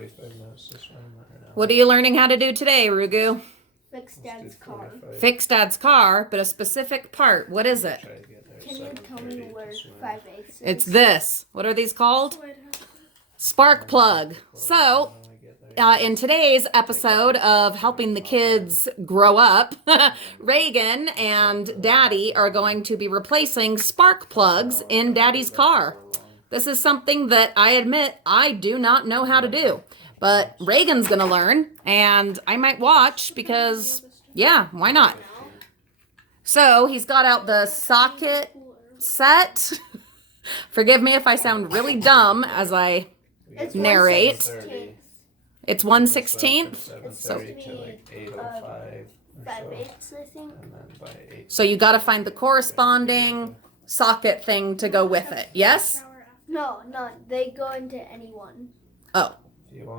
45 minutes this one right now. What are you learning how to do today, Rugu? Fix Dad's car. Fix Dad's car, but a specific part. What is it? Can you tell me where 5/8 is? It's this. What are these called? Spark plug. So, in today's episode of Helping the Kids Grow Up, Reagan and Daddy are going to be replacing spark plugs in Daddy's car. This is something that I admit I do not know how to do. But Reagan's going to learn, and I might watch because, yeah, why not? So he's got out the socket set. Forgive me if I sound really dumb as I narrate. It's 1/16. So, like 8:05 5/8, I think. and then by 8. So you got to find the corresponding socket thing to go with it. Yes? No, they go into anyone. Oh.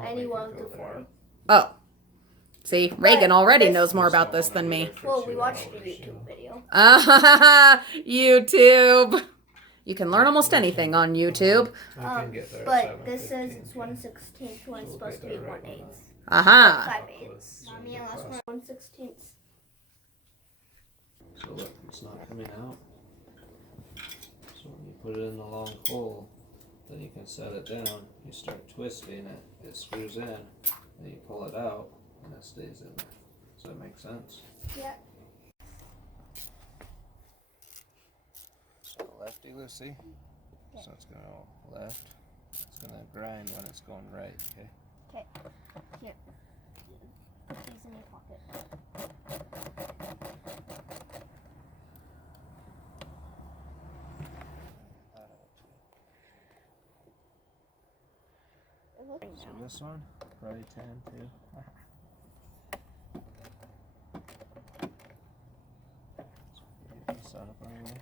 Anyone before. Oh. See, Reagan already knows more about this than me. Well, we watched a YouTube video. YouTube. You can learn almost anything on YouTube. But this says it's 1/16 when it's supposed to be 1/8. 5/8. Mommy, I lost my 1/16. So look, it's not coming out. So when you put it in the long hole, then you can set it down. You start twisting it, it screws in, then you pull it out, and it stays in there. Does that make sense? Yeah. So lefty loosey. Yeah. So it's gonna go left. It's gonna grind when it's going right, okay? Okay. Here. Put these in your pocket. So this one, probably 10 too. Set up right away.